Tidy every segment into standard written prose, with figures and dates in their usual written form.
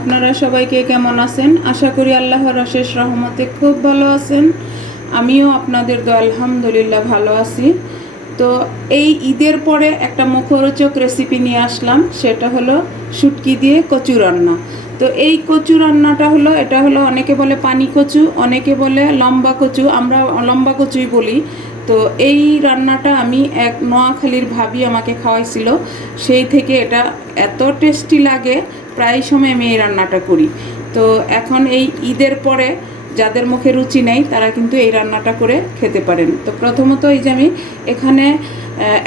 আপনারা সবাইকে কেমন আছেন? আশা করি আল্লাহর অশেষ রহমতে খুব ভালো আছেন। আমিও আপনাদের দোয়া আলহামদুলিল্লাহ ভালো আছি। তো এই ঈদের পরে একটা মুখরোচক রেসিপি নিয়ে আসলাম, সেটা হলো শুটকি দিয়ে কচু রান্না। তো এই কচু রান্নাটা হলো, এটা হলো অনেকে বলে পানি কচু, অনেকে বলে লম্বা কচু, আমরা লম্বা কচুই বলি। তো এই রান্নাটা আমি এক নোয়াখালীর ভাবি আমাকে খাওয়াইছিল, সেই থেকে এটা এত টেস্টি লাগে, প্রায় সময় আমি এই রান্নাটা করি। তো এখন এই ঈদের পরে যাদের মুখে রুচি নেই তারা কিন্তু এই রান্নাটা করে খেতে পারেন। তো প্রথমত এই যে আমি এখানে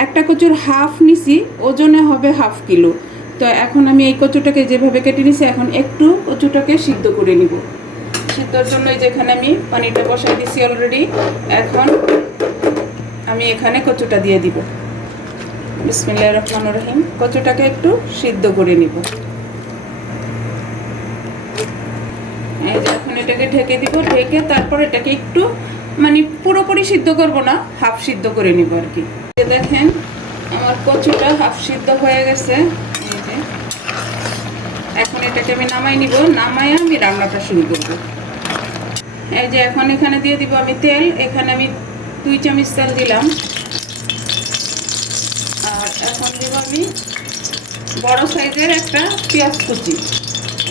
একটা কচুর হাফ নিছি, ওজনে হবে হাফ কিলো। তো এখন আমি এই কচুটাকে যেভাবে কেটে নিছি, এখন একটু কচুটাকে সিদ্ধ করে নিব। সিদ্ধর জন্য এই যেখানে আমি পানিটা বসাই দিছি অলরেডি। এখন আমি এখানে কচুটা দিয়ে দিব। বিসমিল্লাহির রহমানির রহিম। কচুটাকে একটু সিদ্ধ করে নিব। এই যে এখন এটাকে ঢেকে দিব, ঢেকে তারপর এটাকে একটু মানে পুরোপুরি সিদ্ধ করব না, হাফ সিদ্ধ করে নিব আর কি। দেখেন আমার কচুটা হাফ সিদ্ধ হয়ে গেছে। এই যে এখন এটাকে আমি নামাই নিব, নামাইয়া আমি রান্নাটা শুরু করব। এই যে এখন এখানে দিয়ে দিব আমি তেল। এখানে আমি 2 চামচ তেল দিলাম। আর এখন দিব আমি বড় সাইজের একটা পেঁয়াজ কুচি।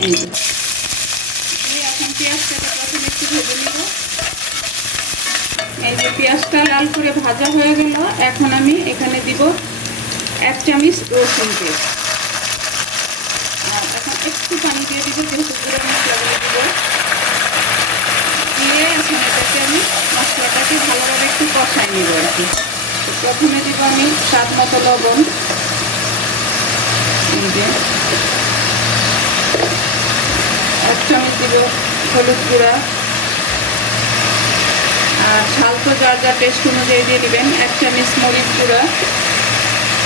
এই যে এখন পেঁয়াজটাকে প্রথমে একটু ভেজে নিব। এই যে পেঁয়াজটা লাল করে ভাজা হয়ে গেল, এখন আমি এখানে দিব 1 চামচ রসুন পেস্ট। আর এখন একটু পানি দিয়ে দিব, যেহেতু গুঁড়ো মশলাগুলো দিব। দিয়ে এখন এটাকে আমি মশলাটাকে ভালোভাবে একটু কষাই নিব আর কি। প্রথমে দিব আমি স্বাদ মতো লবণ। এই যে 1 চামচ দিব হলুদ গুঁড়া। আর ঝাল তো যার যা টেস্ট অনুযায়ী দিয়ে নেবেন। 1 চামচ মরিচ গুঁড়া,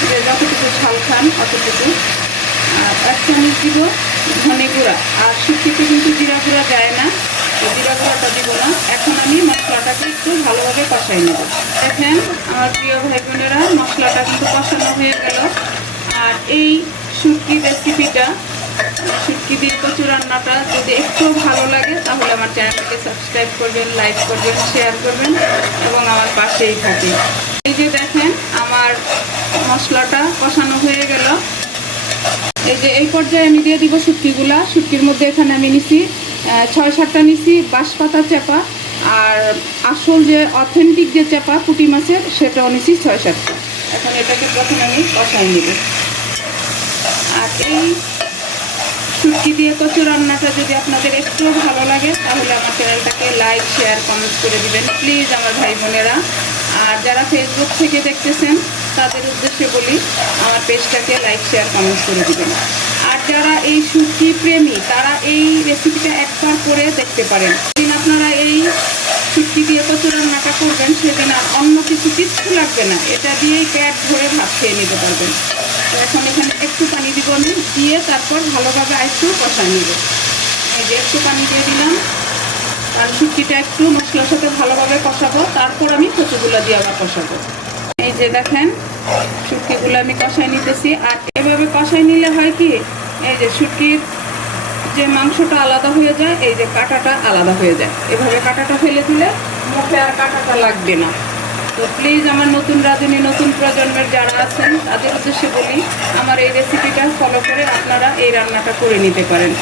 যে যতটুকু ঝাল খান অতটুকু। আর 1 চামচ দিব ধনে গুঁড়া। আর শুটকিতে কিন্তু জিরা গুঁড়া যায় না, তো জিরা গুঁড়াটা দিব না। এখন আমি মশলাটাকে একটু ভালোভাবে কষাই নেব। দেখেন আমার প্রিয় ভাই বোনেরা, মশলাটা কিন্তু কষানো হয়ে গেল। আর এই শুটকি রেসিপিটা, শুটকি দিয়ে কচু রান্নাটা যদি একটু ভালো লাগে তাহলে আমার চ্যানেলটাকে সাবস্ক্রাইব করবেন, লাইক করবেন, শেয়ার করবেন এবং আমার পাশেই থাকবেন। এই যে দেখেন আমার মশলাটা কষানো হয়ে গেল। এই যে এই পর্যায়ে আমি দিয়ে দিব শুটকিগুলা। শুটকির মধ্যে এখানে আমি নিছি 6-7টা নিছি বাঁশপাতা চাপা। আর আসল যে অথেন্টিক যে চাপা পুঁটি মাছের, সেটাও নিছি 6-7টা। এখন এটাকে প্রথমে আমি কষাই নেব। আর এই শুটকি দিয়ে কচু রান্নাটা যদি আপনাদের একটু ভালো লাগে তাহলে আমার চ্যানেলটাকে লাইক, শেয়ার, কমেন্ট করে দিবেন প্লিজ আমার ভাই বোনেরা। আর যারা ফেসবুক থেকে দেখতেছেন তাদের উদ্দেশ্যে বলি, আমার পেজটাকে লাইক, শেয়ার, কমেন্ট করে দিবেন। আর যারা এই শুটকি প্রেমী তারা এই রেসিপিটা একবার করে দেখতে পারেন। সেদিন আপনারা এই শুটকি দিয়ে কচু রান্নাটা করবেন, সেদিন আর অন্য কিচ্ছু লাগবে না, এটা দিয়েই পেট ভরে ভাত খেয়ে নিতে পারবেন। তো এখন এখানে একটু পানি দিব আমি, দিয়ে তারপর ভালোভাবে একটু কষাই নেব। এই যে একটু পানি দিয়ে দিলাম। আর শুটকিটা একটু মশলার সাথে ভালোভাবে কষাবো, তারপর আমি কচুগুলো দিয়ে আবার কষাবো। এই যে দেখেন শুটকিগুলো আমি কষাই নিতেছি। আর এভাবে কষাই নিলে হয় কি, এই যে শুটকির যে মাংসটা আলাদা হয়ে যায়, এই যে কাঁটাটা আলাদা হয়ে যায়। এভাবে কাঁটাটা ফেলে দিলে মুখে আর কাঁটাটা লাগবে না। তো প্লিজ আমার নতুন রাঁধুনি, নতুন প্রজন্মের যারা আছেন তাদের উদ্দেশ্যে বলি, আমার এই রেসিপিটা ফলো করে আপনারা এই রান্নাটা করে নিতে পারেন।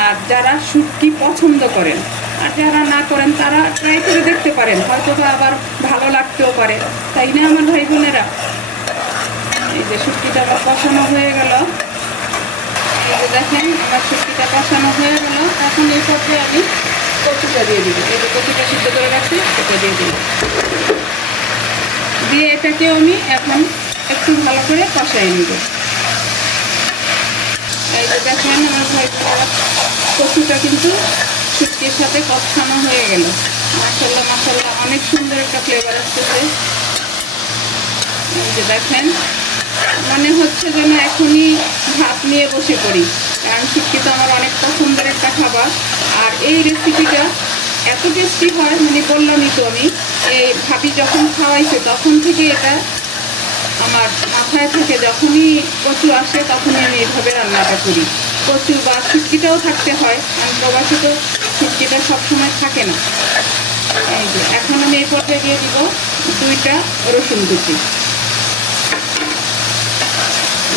আর যারা শুটকি পছন্দ করেন আর যারা না করেন তারা ট্রাই করে দেখতে পারেন, হয়তো বা আবার ভালো লাগতেও পারে, তাই না আমার ভাই বোনেরা? এই যে শুটকিটা আবার কষানো হয়ে গেল। এই যে দেখেন আমার শুটকিটা কষানো হয়ে গেল। এখন এই পর্যায়ে আমি কচুটা দিয়ে দিব। এই যে কচুটা সিদ্ধ করে রাখছি, সেটা দিয়ে দিব। দিয়ে এটাকেও আমি এখন একটু ভালো করে কষাই নিব। এই যে দেখেন আমার ভাই বোনেরা, কচুটা কিন্তু শুটকির সাথে কষানো হয়ে গেল। মাশাআল্লাহ মাশাআল্লাহ, অনেক সুন্দর একটা ফ্লেভার আসতেছে। এই যে দেখেন মনে হচ্ছে যেন এখনই ভাত নিয়ে বসে পড়ি, কারণ শুটকি তো আমার অনেক পছন্দের একটা খাবার। আর এই রেসিপিটা এত টেস্টি হয়, মানে বললামই তো আমি, এই ভাবি যখন খাওয়াইছে তখন থেকে এটা আমার মাথায় থেকে, যখনই কচু আসে তখনই আমি এইভাবে রান্নাটা করি। কচু বা শুটকিটাও থাকতে হয়, কারণ প্রবাসে তো শুটকিটা সবসময় থাকে না। এই যে এখন আমি এই পর্যায়ে দিয়ে দিব 2টা রসুন কুচি,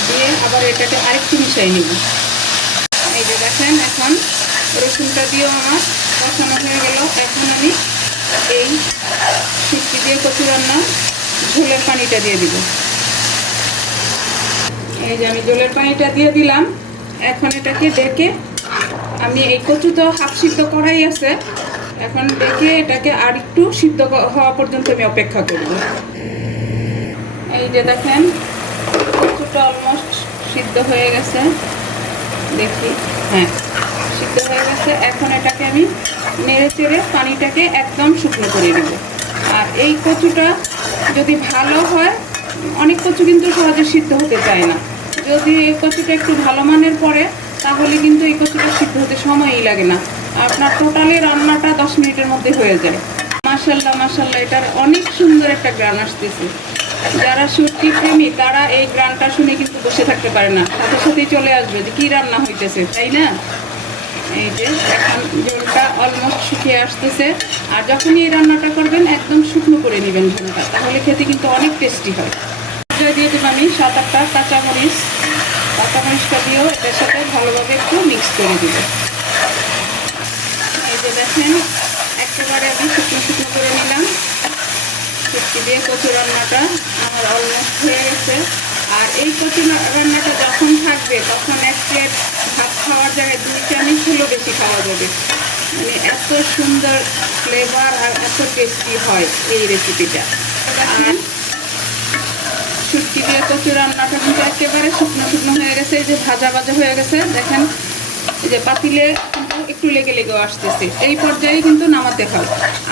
দিয়ে আবার এটাকে আরেকটু মিশিয়ে নিব। এই যে দেখেন এখন রসুনটা দিয়েও আমার কষানো হয়ে গেল। এখন আমি এই শুটকি দিয়ে কচু রান্নার ঝোলের পানিটা দিয়ে দিব। এই যে আমি ঝোলের পানিটা দিয়ে দিলাম। এখন এটাকে ডেকে আমি এই কচু তো হাফ সিদ্ধ করাই আছে, এখন ডেকে এটাকে আর একটু সিদ্ধ হওয়া পর্যন্ত আমি অপেক্ষা করব। এই যে দেখেন কচুটা অলমোস্ট সিদ্ধ হয়ে গেছে, দেখি হ্যাঁ সিদ্ধ হয়ে গেছে। এখন এটাকে আমি নেড়ে চেড়ে পানিটাকে একদম শুকনো করে দেব। আর এই কচুটা যদি ভালো হয়, অনেক কচু কিন্তু সহজে সিদ্ধ হতে চায় না, যদি এই কচুটা একটু ভালো মানের পড়ে তাহলে কিন্তু এই কচুটা সিদ্ধ হতে সময়ই লাগে না, আপনার টোটালি রান্নাটা 10 মিনিটের মধ্যে হয়ে যায়। মাশাল্লাহ মাশাল্লাহ, এটার অনেক সুন্দর একটা গ্রান আসতেছে। যারা শুটকি প্রেমী তারা এই গ্রানটা শুনে কিন্তু বসে থাকতে পারে না, সাথে সাথেই চলে আসবে যে কি রান্না হইতেছে, তাই না? এই যে এখন ঝোলটা অলমোস্ট শুকিয়ে আসতেছে। আর যখনই এই রান্নাটা করবেন একদম শুকনো করে নেবেন ঝোলটা, তাহলে খেতে কিন্তু অনেক টেস্টি হয়। দিয়ে দেবো আমি 7-8টা কাঁচামরিচ, কাঁচামরিচটা দিয়েও এটার সাথে ভালোভাবে একটু মিক্স করে দিব। এই যে দেখেন একেবারে আমি শুকনো শুকনো করে নিলাম। শুটকি দিয়ে কচু রান্নাটা আমার অলমোস্ট হয়ে গেছে। আর এই কচু রান্নাটা যখন থাকবে তখন এক প্লেট ভাত খাওয়ার জায়গায় 2 চামচ হলেও বেশি খাওয়া যাবে, মানে এত সুন্দর ফ্লেভার আর এত টেস্টি হয় এই রেসিপিটা। আর শুটকি দিয়ে কচু রান্নাটা কিন্তু একেবারে শুকনো শুকনো হয়ে গেছে, এই যে ভাজা ভাজা হয়ে গেছে দেখেন, এই যে পাতিলে কিন্তু একটু লেগে লেগেও আসতেছে, এই পর্যায়ে কিন্তু নামাতে হয়।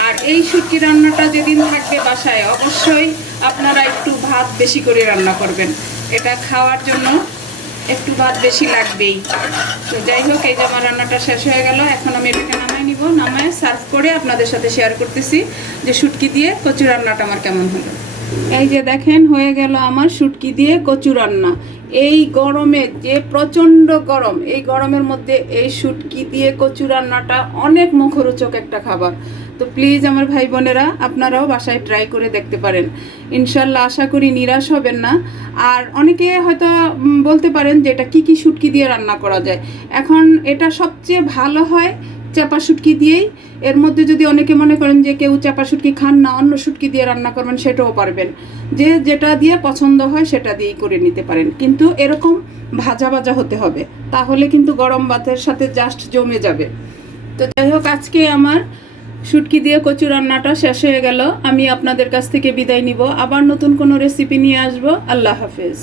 আর এই শুটকি রান্নাটা যেদিন থাকবে বাসায় অবশ্যই আপনারা একটু ভাত বেশি করে রান্না করবেন, এটা খাওয়ার জন্য একটু ভাত বেশি লাগবেই। তো যাই হোক, এই যে আমার রান্নাটা শেষ হয়ে গেল। এখন আমি এটাকে নামায় নিব, নামায় সার্ভ করে আপনাদের সাথে শেয়ার করতেছি যে শুটকি দিয়ে কচু রান্নাটা আমার কেমন হলো। এই যে দেখেন হয়ে গেল আমার শুটকি দিয়ে কচু রান্না। এই গরমে যে প্রচণ্ড গরম, এই গরমের মধ্যে এই শুটকি দিয়ে কচু রান্নাটা অনেক মুখরোচক একটা খাবার। তো প্লিজ আমার ভাই বোনেরা আপনারাও বাসায় ট্রাই করে দেখতে পারেন, ইনশাল্লাহ আশা করি নিরাশ হবেন না। আর অনেকে হয়তো বলতে পারেন যে এটা কী শুটকি দিয়ে রান্না করা যায়। এখন এটা সবচেয়ে ভালো হয় চাপা শুটকি দিয়েই। এর মধ্যে যদি অনেকে মনে করেন যে কেউ চাপা শুটকি খান না, অন্য শুটকি দিয়ে রান্না করবেন, সেটাও পারবেন, যে যেটা দিয়ে পছন্দ হয় সেটা দিয়েই করে নিতে পারেন। কিন্তু এরকম ভাজা ভাজা হতে হবে, তাহলে কিন্তু গরম ভাতের সাথে জাস্ট জমে যাবে। তো যাই হোক, আজকে আমার শুটকি দিয়ে কচু রান্নাটা শেষ হয়ে গেল। আমি আপনাদের কাছ থেকে বিদায় নিব, আবার নতুন কোনো রেসিপি নিয়ে আসবো। আল্লাহ হাফেজ।